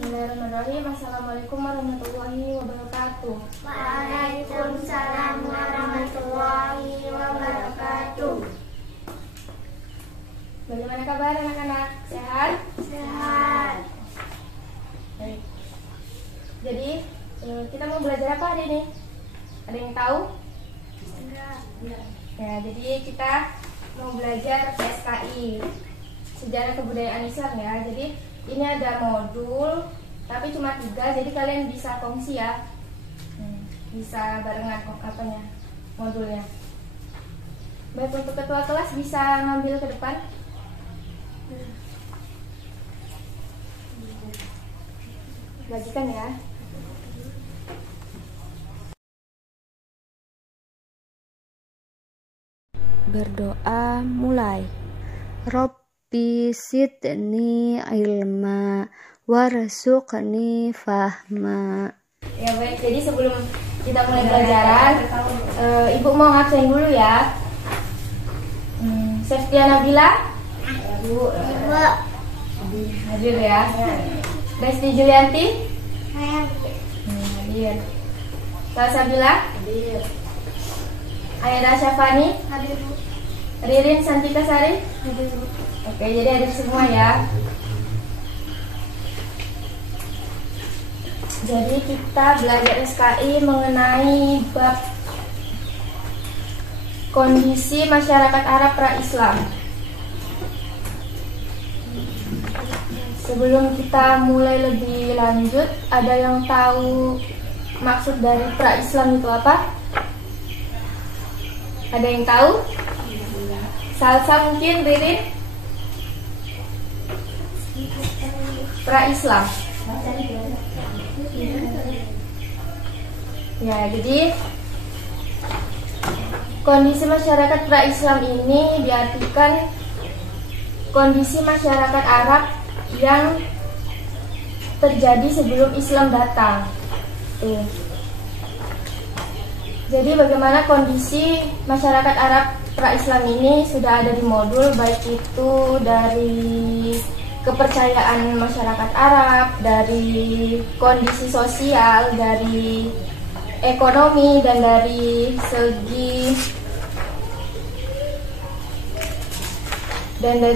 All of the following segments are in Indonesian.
Bismillahirrahmanirrahim. Assalamualaikum warahmatullahi wabarakatuh. Waalaikumsalam warahmatullahi wabarakatuh. Bagaimana kabar anak-anak? Sehat? Sehat. Baik. Jadi kita mau belajar apa hari ini? Ada yang tahu? Enggak. Ya, jadi kita mau belajar SKI, Sejarah Kebudayaan Islam ya. Jadi ini ada modul, tapi cuma 3, jadi kalian bisa kongsi ya, bisa barengan modulnya. Baik, untuk ketua kelas bisa ngambil ke depan. Bagikan ya. Berdoa mulai. Rabbi zidni ilma warzuqni fahma. Ya baik, jadi sebelum kita mulai pelajaran, Ibu mau ngabsen dulu ya. Seftia Nabila, Ibu. hadir ya. Resti Julianti, hadir. Salsabila, Hadir. Aira Syafani, Hadir. Ririn Santika Sari. Hadir. Oke, jadi hadir semua ya. Jadi kita belajar SKI mengenai bab kondisi masyarakat Arab pra-Islam. Sebelum kita mulai lebih lanjut, ada yang tahu maksud dari pra-Islam itu apa? Ada yang tahu? Salsa mungkin, Ririn? Pra-Islam. Ya, jadi kondisi masyarakat pra-Islam ini diartikan kondisi masyarakat Arab yang terjadi sebelum Islam datang. Jadi bagaimana kondisi masyarakat Arab pra-Islam ini sudah ada di modul, baik itu dari kepercayaan masyarakat Arab, dari kondisi sosial, dari ekonomi, dan dari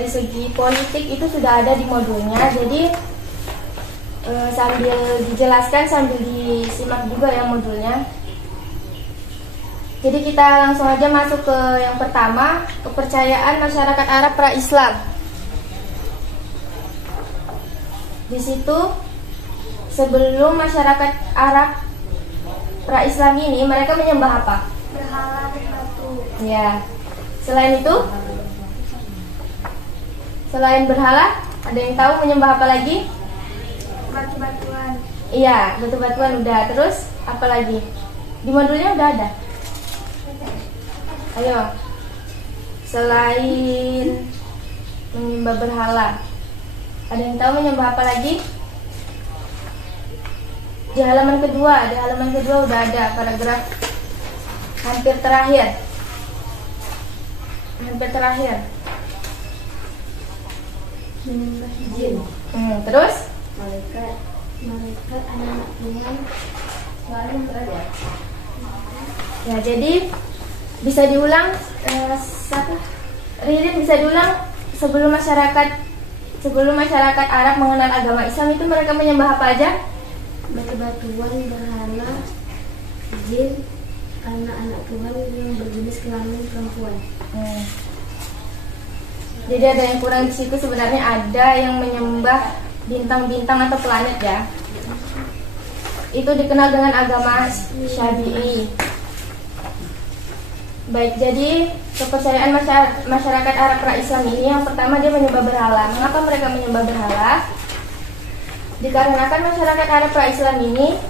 segi politik itu sudah ada di modulnya. Jadi sambil dijelaskan sambil disimak juga ya modulnya. Jadi kita langsung aja masuk ke yang pertama, kepercayaan masyarakat Arab pra-Islam. Di situ sebelum masyarakat Arab pra-Islam ini mereka menyembah apa? Berhala berbatu. Ya. Selain itu? Selain berhala, ada yang tahu menyembah apa lagi? Batu-batuan. Iya, batu-batuan udah. Terus apa lagi? Di modulnya udah ada. Ayo. Selain menyembah berhala, ada yang tahu menyembah apa lagi? Di halaman kedua udah ada paragraf hampir terakhir. Menyembah jin. Terus? Malaikat anak Tuhan selalu berada. Ya, jadi bisa diulang Ririn bisa diulang sebelum masyarakat Arab mengenal agama Islam itu mereka menyembah apa aja? Batu-batuan, berhala, jin, anak-anak Tuhan yang berjenis kelamin perempuan. Jadi ada yang kurang di situ, sebenarnya ada yang menyembah bintang-bintang atau planet ya. Itu dikenal dengan agama Syafi'i. Baik, jadi kepercayaan masyarakat Arab pra-Islam ini yang pertama dia menyembah berhala. Mengapa mereka menyembah berhala? Dikarenakan masyarakat Arab pra-Islam ini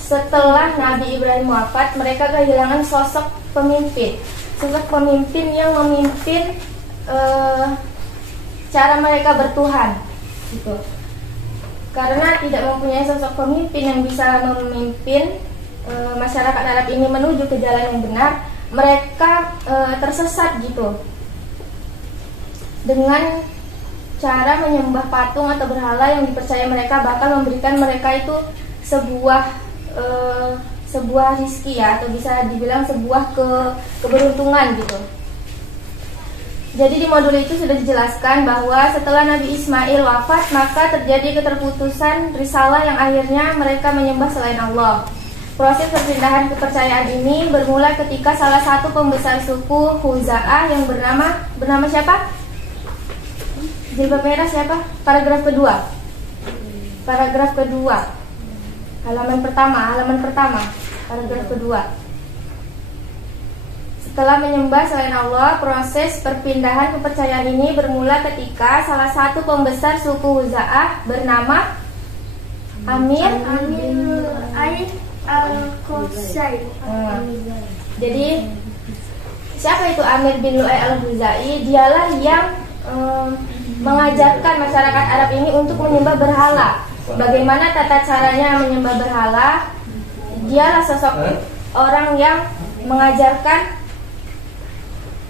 setelah Nabi Ibrahim wafat, mereka kehilangan sosok pemimpin yang memimpin cara mereka bertuhan, gitu. Karena tidak mempunyai sosok pemimpin yang bisa memimpin masyarakat Arab ini menuju ke jalan yang benar, mereka tersesat gitu. Dengan cara menyembah patung atau berhala yang dipercaya mereka bakal memberikan mereka itu sebuah rizki ya, atau bisa dibilang sebuah keberuntungan gitu. Jadi di modul itu sudah dijelaskan bahwa setelah Nabi Ismail wafat, maka terjadi keterputusan risalah yang akhirnya mereka menyembah selain Allah. Proses perpindahan kepercayaan ini bermula ketika salah satu pembesar suku Khuza'ah yang bernama siapa? Jilbab merah siapa? Paragraf kedua. Paragraf kedua. Halaman pertama. Paragraf kedua. Setelah menyembah selain Allah, proses perpindahan kepercayaan ini bermula ketika salah satu pembesar suku Khuza'ah bernama Amir al-Khuzai. Jadi siapa itu Amir bin Lu'ay al-Khuzai? Dialah yang mengajarkan masyarakat Arab ini untuk menyembah berhala. Bagaimana tata caranya menyembah berhala? Dialah sosok orang yang mengajarkan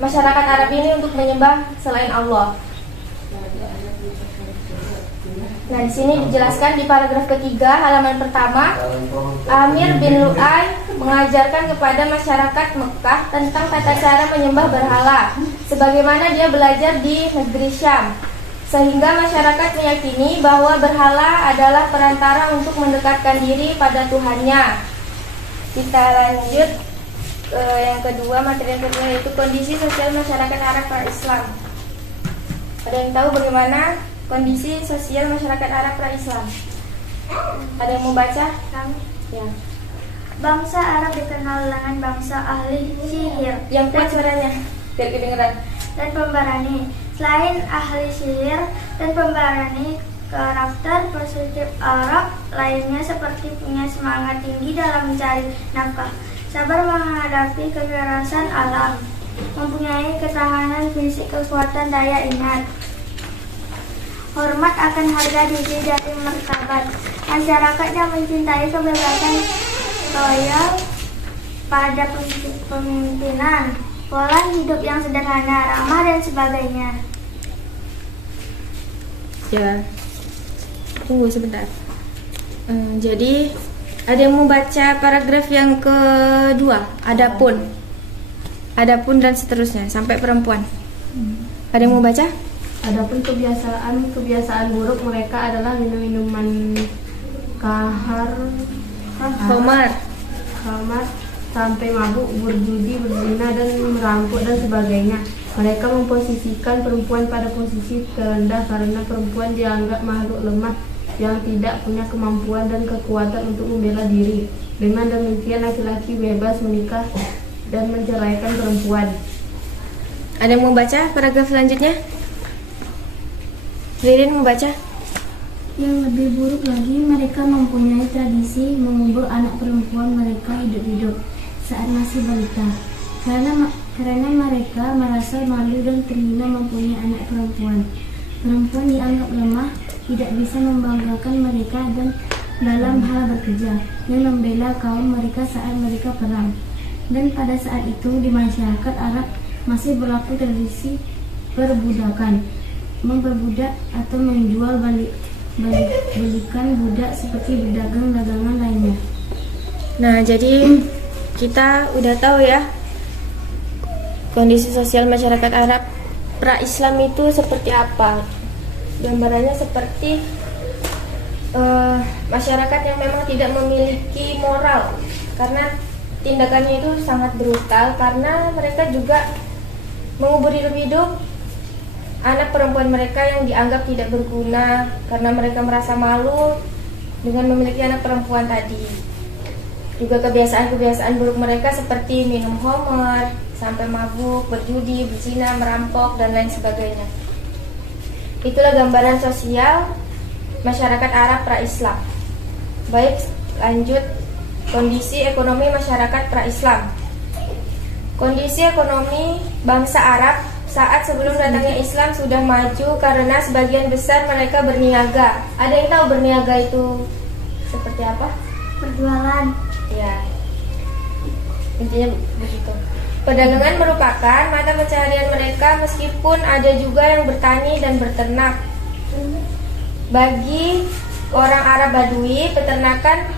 masyarakat Arab ini untuk menyembah selain Allah. Nah, di sini dijelaskan di paragraf ketiga halaman pertama, Amir bin Lu'ay mengajarkan kepada masyarakat Mekah tentang tata cara menyembah berhala, sebagaimana dia belajar di negeri Syam, sehingga masyarakat meyakini bahwa berhala adalah perantara untuk mendekatkan diri pada Tuhannya. Kita lanjut yang kedua, materi yang kedua, yaitu kondisi sosial masyarakat Arab pra-Islam. Ada yang tahu bagaimana kondisi sosial masyarakat Arab pra-Islam? Ada yang mau baca? Ya. Bangsa Arab dikenal dengan bangsa ahli sihir Yang kuat suaranya, biar kedengeran. dan pemberani. Selain ahli sihir dan pemberani, karakter positif Arab lainnya seperti punya semangat tinggi dalam mencari nafkah, sabar menghadapi kekerasan alam, mempunyai ketahanan fisik, kekuatan daya ingat, hormat akan harga diri dari martabat, masyarakat yang mencintai kebebasan, loyal pada pemimpinan, pola hidup yang sederhana, ramah dan sebagainya. Ya, tunggu sebentar. Jadi ada yang mau baca paragraf yang kedua, adapun dan seterusnya sampai perempuan. Ada yang mau baca? Adapun kebiasaan buruk mereka adalah minum-minuman khamar sampai mabuk, berjudi, berzina dan merampok dan sebagainya. Mereka memposisikan perempuan pada posisi terendah karena perempuan dianggap makhluk lemah yang tidak punya kemampuan dan kekuatan untuk membela diri. Dengan demikian laki-laki bebas menikah dan menceraikan perempuan. Ada yang mau baca paragraf selanjutnya? Ririn mau baca? Yang lebih buruk lagi, mereka mempunyai tradisi mengubur anak perempuan mereka hidup-hidup saat masih balita, karena mereka merasa malu dan terhina mempunyai anak perempuan. Perempuan dianggap lemah, tidak bisa membanggakan mereka dan dalam hal bekerja dan membela kaum mereka saat mereka perang. Dan pada saat itu di masyarakat Arab masih berlaku tradisi perbudakan, memperbudak atau menjual belikan budak seperti berdagang dagangan lainnya. Nah, jadi kita udah tahu ya kondisi sosial masyarakat Arab pra-Islam itu seperti apa. Gambarannya seperti masyarakat yang memang tidak memiliki moral, karena tindakannya itu sangat brutal, karena mereka juga mengubur hidup-hidup anak perempuan mereka yang dianggap tidak berguna karena mereka merasa malu dengan memiliki anak perempuan tadi. Juga kebiasaan-kebiasaan buruk mereka seperti minum khamar, sampai mabuk, berjudi, berzina, merampok, dan lain sebagainya. Itulah gambaran sosial masyarakat Arab pra-Islam. Baik, lanjut kondisi ekonomi masyarakat pra-Islam. Kondisi ekonomi bangsa Arab saat sebelum datangnya Islam sudah maju karena sebagian besar mereka berniaga. Ada yang tahu berniaga itu seperti apa? Perjualan. Ya, intinya begitu. Perdagangan merupakan mata pencaharian mereka, meskipun ada juga yang bertani dan berternak. Bagi orang Arab Badui, peternakan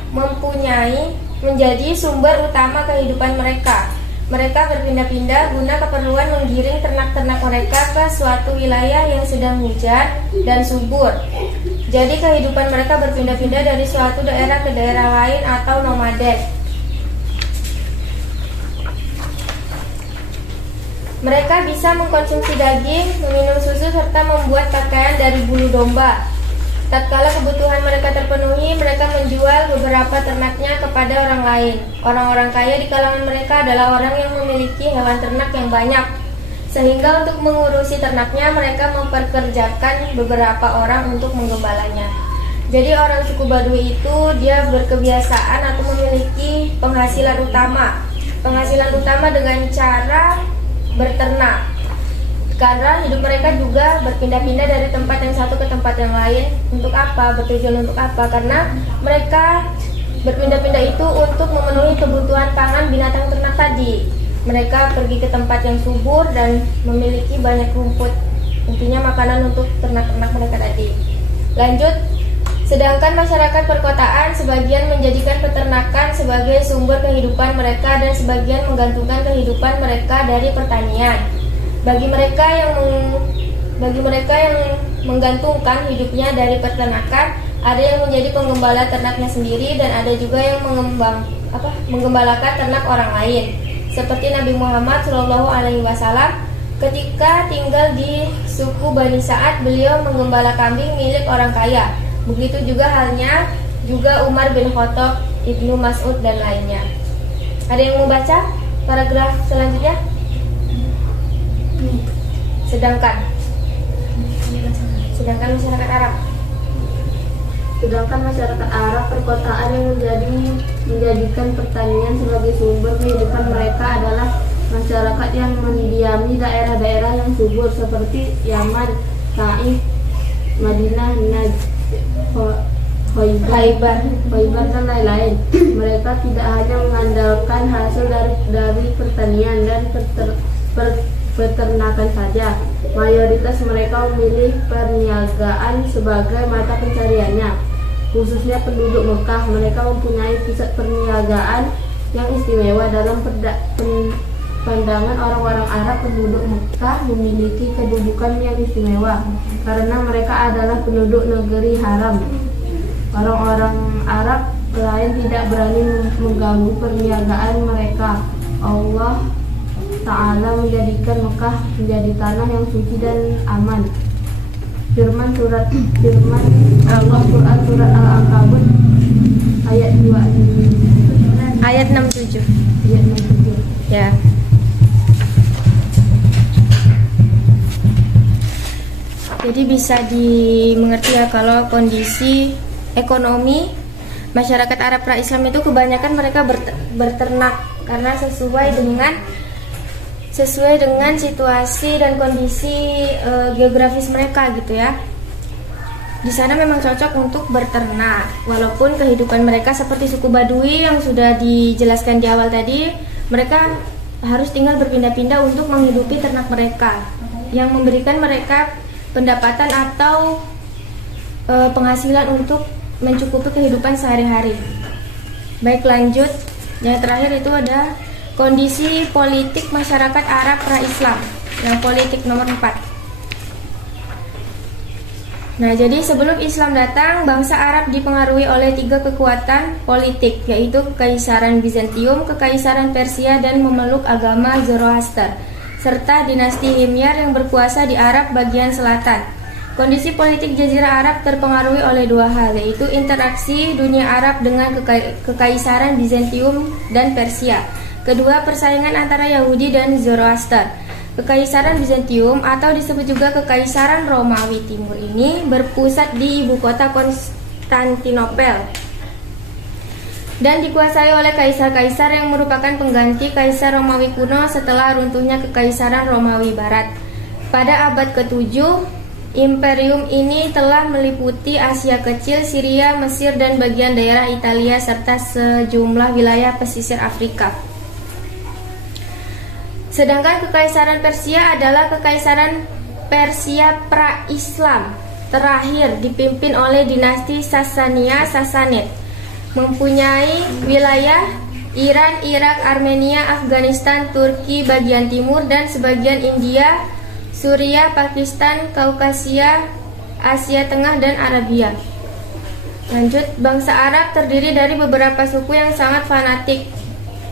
menjadi sumber utama kehidupan mereka. Mereka berpindah-pindah guna keperluan menggiring ternak-ternak mereka ke suatu wilayah yang sedang hujan dan subur. Jadi kehidupan mereka berpindah-pindah dari suatu daerah ke daerah lain atau nomaden. Mereka bisa mengkonsumsi daging, meminum susu, serta membuat pakaian dari bulu domba. Tatkala kebutuhan mereka terpenuhi, mereka menjual beberapa ternaknya kepada orang lain. Orang-orang kaya di kalangan mereka adalah orang yang memiliki hewan ternak yang banyak. Sehingga untuk mengurusi ternaknya, mereka memperkerjakan beberapa orang untuk menggembalanya. Jadi orang suku Badui itu dia berkebiasaan atau memiliki penghasilan utama. Penghasilan utama dengan cara berternak. Karena hidup mereka juga berpindah-pindah dari tempat yang satu ke tempat yang lain. Untuk apa? Bertujuan untuk apa? Karena mereka berpindah-pindah itu untuk memenuhi kebutuhan pangan binatang ternak tadi. Mereka pergi ke tempat yang subur dan memiliki banyak rumput. Intinya makanan untuk ternak-ternak mereka tadi. Lanjut, sedangkan masyarakat perkotaan sebagian menjadikan peternakan sebagai sumber kehidupan mereka dan sebagian menggantungkan kehidupan mereka dari pertanian. Bagi mereka yang menggantungkan hidupnya dari peternakan, ada yang menjadi penggembala ternaknya sendiri dan ada juga yang menggembalakan ternak orang lain. Seperti Nabi Muhammad SAW ketika tinggal di suku Bani Sa'ad, beliau menggembala kambing milik orang kaya. Begitu juga halnya juga Umar bin Khattab, Ibnu Mas'ud dan lainnya. Ada yang mau baca paragraf selanjutnya? Sedangkan masyarakat Arab. Sedangkan masyarakat Arab perkotaan yang menjadikan pertanian sebagai sumber kehidupan mereka adalah masyarakat yang mendiami daerah-daerah yang subur seperti Yaman, Taif, Madinah, Najd, Khaybar dan lain-lain. Mereka tidak hanya mengandalkan hasil dari pertanian dan peternakan saja. Mayoritas mereka memilih perniagaan sebagai mata pencariannya. Khususnya penduduk Mekah, mereka mempunyai pusat perniagaan yang istimewa. Dalam pandangan orang-orang Arab, penduduk Mekah memiliki kedudukan yang istimewa karena mereka adalah penduduk negeri haram. Orang-orang Arab lain tidak berani mengganggu perniagaan mereka. Allah Ta'ala menjadikan Mekah menjadi tanah yang suci dan aman. Firman Allah Quran surat Al-Ankabut ayat 2 Ayat 67. Ya. Jadi bisa dimengerti ya kalau kondisi ekonomi masyarakat Arab pra-Islam itu kebanyakan mereka berternak karena sesuai dengan situasi dan kondisi geografis mereka gitu ya. Di sana memang cocok untuk berternak. Walaupun kehidupan mereka seperti suku Badui yang sudah dijelaskan di awal tadi, mereka harus tinggal berpindah-pindah untuk menghidupi ternak mereka yang memberikan mereka pendapatan atau penghasilan untuk mencukupi kehidupan sehari-hari. Baik, lanjut. Yang terakhir itu ada kondisi politik masyarakat Arab pra-Islam. Yang politik nomor 4. Nah, jadi sebelum Islam datang, bangsa Arab dipengaruhi oleh 3 kekuatan politik, yaitu Kekaisaran Bizantium, Kekaisaran Persia, dan memeluk agama Zoroaster, serta dinasti Himyar yang berkuasa di Arab bagian selatan. Kondisi politik Jazirah Arab terpengaruhi oleh 2 hal, yaitu interaksi dunia Arab dengan Kekaisaran Bizantium dan Persia. Kedua, persaingan antara Yahudi dan Zoroaster. Kekaisaran Bizantium atau disebut juga Kekaisaran Romawi Timur ini berpusat di ibu kota Konstantinopel dan dikuasai oleh kaisar-kaisar yang merupakan pengganti Kaisar Romawi kuno setelah runtuhnya Kekaisaran Romawi Barat. Pada abad ke-7, imperium ini telah meliputi Asia Kecil, Syria, Mesir, dan bagian daerah Italia serta sejumlah wilayah pesisir Afrika. Sedangkan Kekaisaran Persia adalah Kekaisaran Persia pra-Islam terakhir dipimpin oleh dinasti Sasania Sasanid, mempunyai wilayah Iran, Irak, Armenia, Afghanistan, Turki bagian timur dan sebagian India, Suriah, Pakistan, Kaukasia, Asia Tengah dan Arabia. Lanjut, bangsa Arab terdiri dari beberapa suku yang sangat fanatik,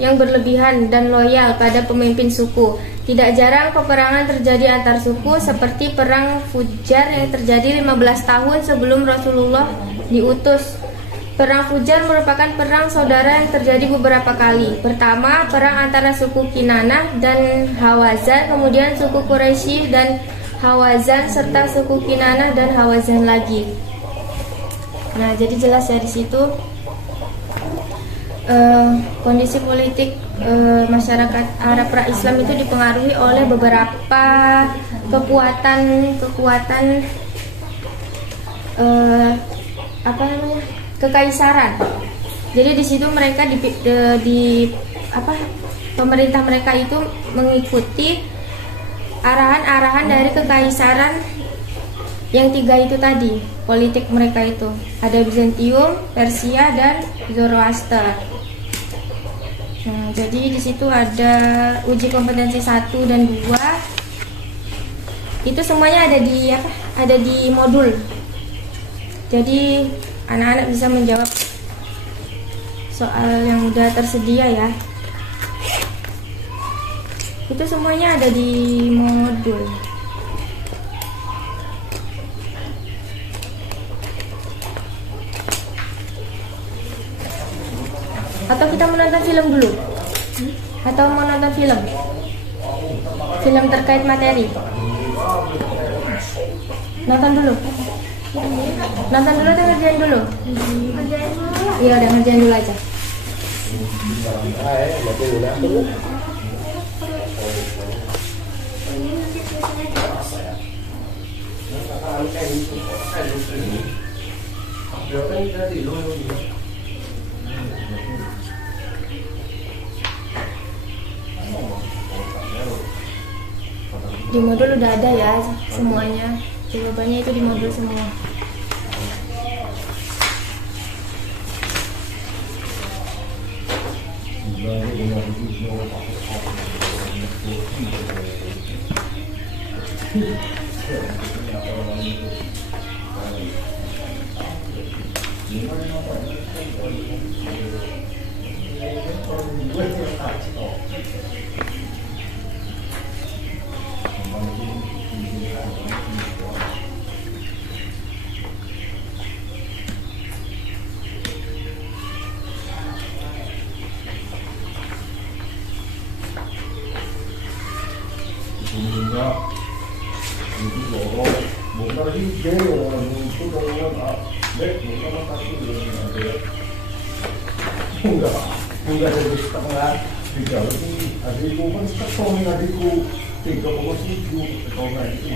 yang berlebihan dan loyal pada pemimpin suku. Tidak jarang peperangan terjadi antar suku seperti perang Fujar yang terjadi 15 tahun sebelum Rasulullah diutus. Perang Fujar merupakan perang saudara yang terjadi beberapa kali. Pertama, perang antara suku Kinanah dan Hawazan, kemudian suku Quraisy dan Hawazan serta suku Kinanah dan Hawazan lagi. Nah, jadi jelas ya di situ kondisi politik masyarakat Arab pra-Islam itu dipengaruhi oleh beberapa kekuatan kekaisaran. Jadi di situ mereka pemerintah mereka itu mengikuti arahan-arahan dari kekaisaran yang tiga itu tadi. Politik mereka itu ada Bizantium, Persia dan Zoroaster. Nah, jadi di situ ada uji kompetensi 1 dan 2. Itu semuanya ada di modul. Jadi anak-anak bisa menjawab soal yang udah tersedia ya. Itu semuanya ada di modul. Atau kita menonton film dulu? Atau mau nonton film? Film terkait materi? Nonton dulu? Nonton dulu atau ngerjain dulu? Iya udah ngerjain dulu aja. Di modul udah ada ya semuanya, jawabannya itu di modul semua. Enggak dari setengah di dalam ini adikku kan setengah adikku 3,7 setengah itu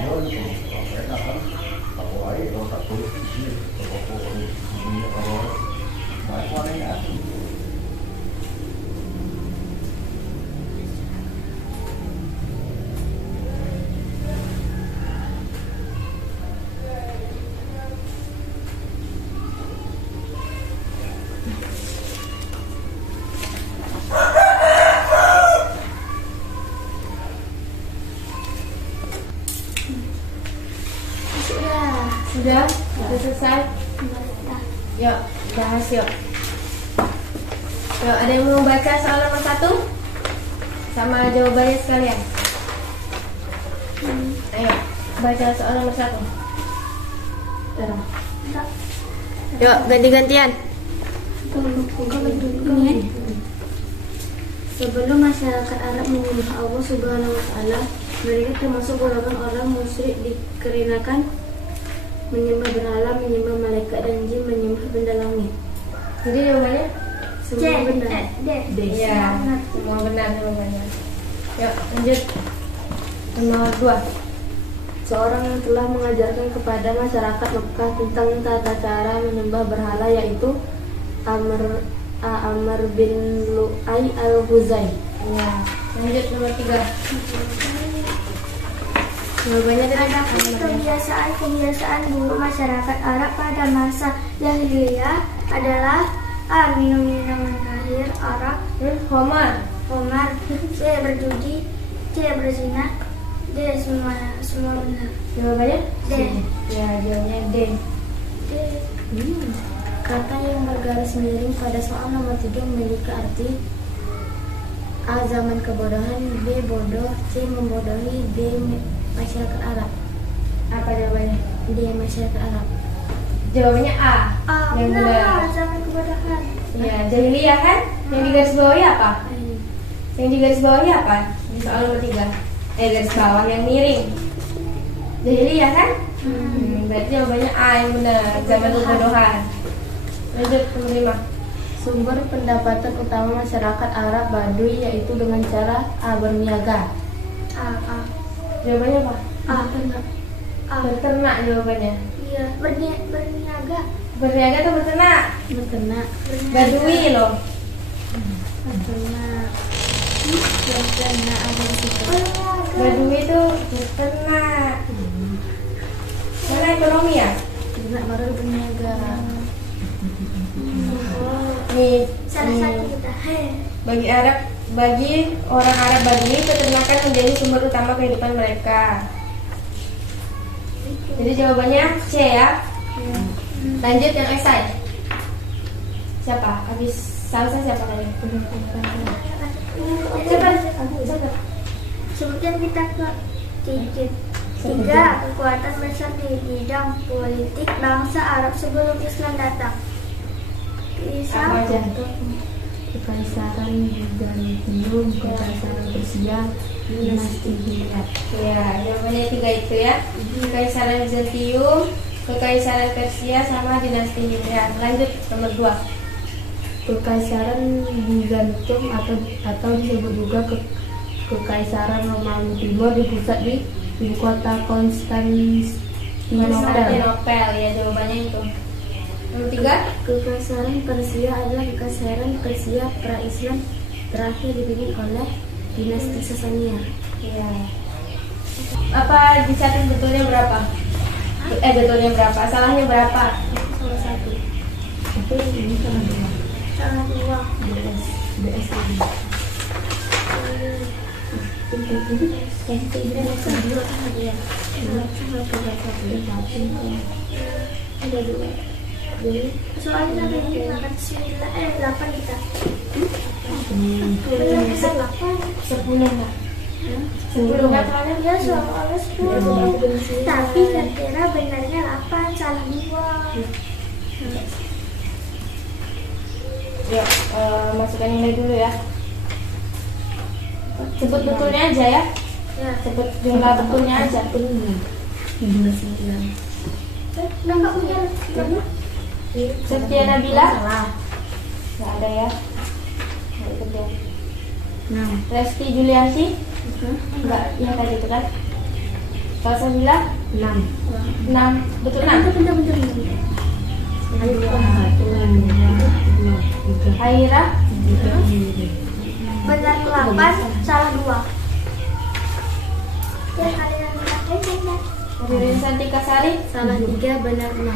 saya akan tak lain kalau tak boleh ini kalau baik warnanya asli. Sudah selesai? Yuk, bahas yuk. Yuk, ada yang mau baca soal nomor 1? Sama jawabannya sekalian. Ayo, baca soal nomor 1. Yuk, ganti-gantian. Sebelum masyarakat Arab menyembah Allah Subhanahu wa Ta'ala, mereka termasuk golongan orang musyrik dikarenakan menyembah berhala, menyembah malaikat dan jin, menyembah benda langit. Jadi jawabannya Semua benar. iya, semua benar jawabannya. Yuk, lanjut. Nomor 2. Seorang yang telah mengajarkan kepada masyarakat Mekah tentang tata cara menyembah berhala, yaitu Amr bin Lu'ay al-Huzai. Ya, lanjut nomor 3. Jawabannya tadi Adapun kebiasaan buruk masyarakat Arab pada masa jahiliyah adalah A. Minum minuman khamr Arab, Homar. B. Berjudi, C. Berzina, D. Semua benar. Jawabannya D. Ya, jawabannya D. D. Kata yang bergaris miring pada soal nomor 3 memiliki arti A. Zaman kebodohan, B. Bodoh, C. Membodohi, D. Masyarakat Arab. Apa jawabannya? D. Masyarakat Arab. Jawabannya A. Yang benar. Zaman kebodohan. Iya, jahiliyah kan? Yang digaris bawahi apa? Yang digaris bawahi apa? Di soal nomor 3. Garis bawah yang miring. Jahiliyah kan? Berarti jawabannya A yang benar. Zaman kebodohan. Lanjut nomor 5. Sumber pendapatan utama masyarakat Arab Baduy yaitu dengan cara A. Berniaga. A. Jawabannya apa? A. Berternak jawabannya. Iya, berniaga. Berniaga atau berternak? Berternak. Baduy loh. Berternak. Berternak ada di situ. Baduy itu berternak. Mana ekonomi ya? Ternak baru berniaga. Nih, Salah satu kita. bagi orang Arab Baduy, peternakan menjadi sumber utama kehidupan mereka. Jadi jawabannya C ya. Lanjut yang esai. Siapa? Habis salsa siapa tadi? Sebutkan kita ke tiga kekuatan besar di bidang politik bangsa Arab sebelum Islam datang. Apa aja? Kekaisaran Bizantium, Kekaisaran Persia, Dinasti Himyar. Ya, jawabannya 3 itu ya. Kekaisaran Bizantium, Kekaisaran Persia, sama Dinasti Himyar. Lanjut nomor 2. Kekaisaran Bizantium atau disebut juga Kekaisaran Romawi Timur dipusat di ibu kota Konstantinopel. Konstantinopel ya, jawabannya itu. Nomor 3. Kekaisaran Persia adalah kekaisaran Persia pra-Islam terakhir dipimpin oleh dinasti Sasania. Ya. Apa dicatat betulnya berapa? Betulnya berapa? Salahnya berapa? Salah satu. Tapi ini salah dua. Salah dua. BS ini. Ada dua. Soalnya tadi makan 8 kita. Benar kita 8. 10 enggak? 10 enggak soalnya? Ya soalnya 10. Tapi kira benarnya 8, salah 2. Yuk, masukkan nilai dulu ya. Sebut betulnya aja ya. Ya. Sebut jumlah betulnya aja. Udah enggak punya. Setia Nabila? Nggak ada ya. Nggak ikut ya. 6. Resti Julianti? Enggak, yang tadi itu kan. Salsabila? 6. 6. Betul 6? Bentar. Haira? Benar 8, salah 2. Ya kalian benar. Hadirin Santika Sari? Salah 3, benar 6.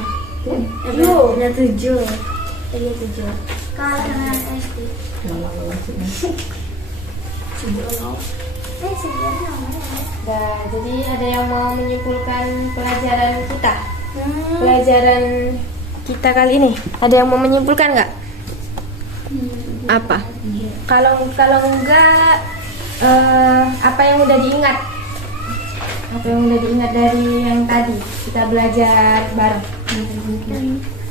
Benar 7. Kalah dengan SD. Sebenarnya namanya. Nah, jadi ada yang mau menyimpulkan pelajaran kita? Pelajaran kita kali ini. Ada yang mau menyimpulkan nggak? Apa? Kalau enggak, apa yang udah diingat? Apa yang udah diingat dari yang tadi kita belajar bareng?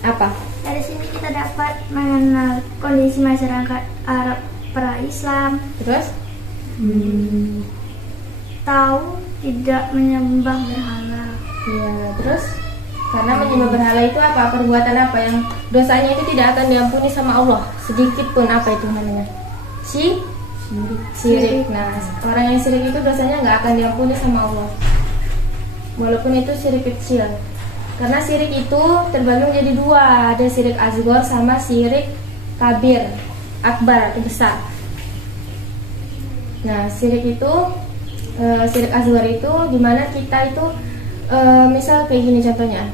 Apa? Dari sini kita dapat mengenal kondisi masyarakat Arab pra-Islam, Terus? tahu tidak menyembah berhala. Ya, terus? Karena menyembah berhala itu apa? Perbuatan apa yang dosanya itu tidak akan diampuni sama Allah sedikit pun. Apa itu namanya? Syirik. Nah, orang yang syirik itu dosanya nggak akan diampuni sama Allah, walaupun itu syirik kecil. Karena syirik itu terbagi menjadi 2, ada syirik asghar sama syirik kabir, akbar atau besar. Nah, syirik itu syirik asghar itu dimana kita itu misal kayak gini contohnya,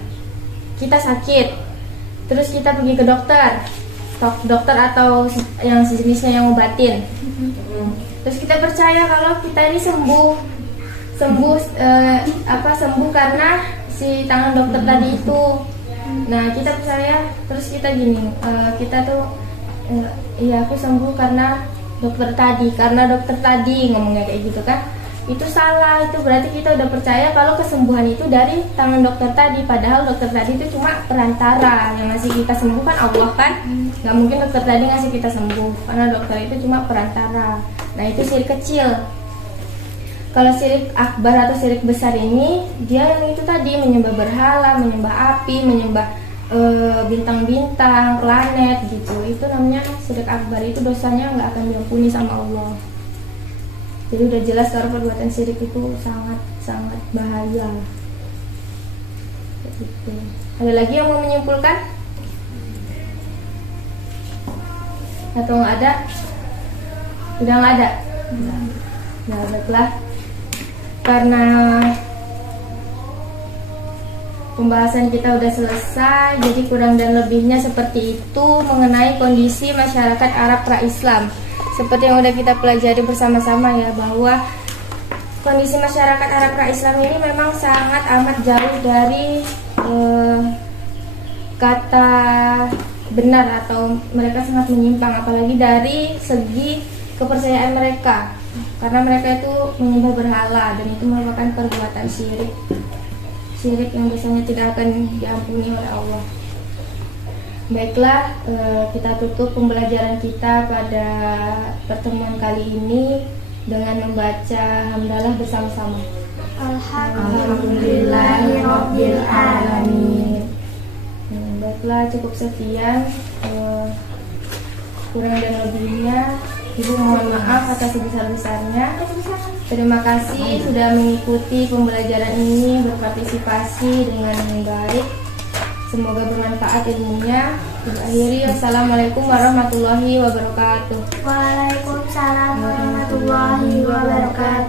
kita sakit, terus kita pergi ke dokter atau yang sejenisnya yang ngobatin, terus kita percaya kalau kita ini sembuh karena si tangan dokter tadi itu. Nah kita percaya, terus kita gini, kita tuh iya aku sembuh karena dokter tadi ngomongnya kayak gitu kan. Itu salah, itu berarti kita udah percaya kalau kesembuhan itu dari tangan dokter tadi, padahal dokter tadi itu cuma perantara. Yang ngasih kita sembuh kan Allah kan, nggak mungkin dokter tadi ngasih kita sembuh, karena dokter itu cuma perantara. Nah itu syirik kecil. Kalau syirik akbar atau syirik besar ini, dia yang itu tadi menyembah berhala, menyembah api, menyembah bintang-bintang, planet gitu. Itu namanya syirik akbar, itu dosanya nggak akan diampuni sama Allah. Jadi udah jelas kalau perbuatan syirik itu sangat bahaya. Gitu. Ada lagi yang mau menyimpulkan? Atau nggak ada? Udah nggak ada? Nah, baiklah. Karena pembahasan kita udah selesai, jadi kurang dan lebihnya seperti itu mengenai kondisi masyarakat Arab pra-Islam. Seperti yang udah kita pelajari bersama-sama ya, bahwa kondisi masyarakat Arab pra-Islam ini memang sangat amat jauh dari kata benar, atau mereka sangat menyimpang, apalagi dari segi kepercayaan mereka, karena mereka itu menyembah berhala dan itu merupakan perbuatan syirik yang biasanya tidak akan diampuni oleh Allah. Baiklah, kita tutup pembelajaran kita pada pertemuan kali ini dengan membaca hamdalah bersama-sama. Alhamdulillahirabbil alamin. Baiklah, cukup sekian. Kurang dan lebihnya Ibu mohon maaf atas sebesar-besarnya. Terima kasih sudah mengikuti pembelajaran ini, berpartisipasi dengan baik. Semoga bermanfaat ilmunya. Akhiri, wassalamualaikum warahmatullahi wabarakatuh. Waalaikumsalam warahmatullahi wabarakatuh.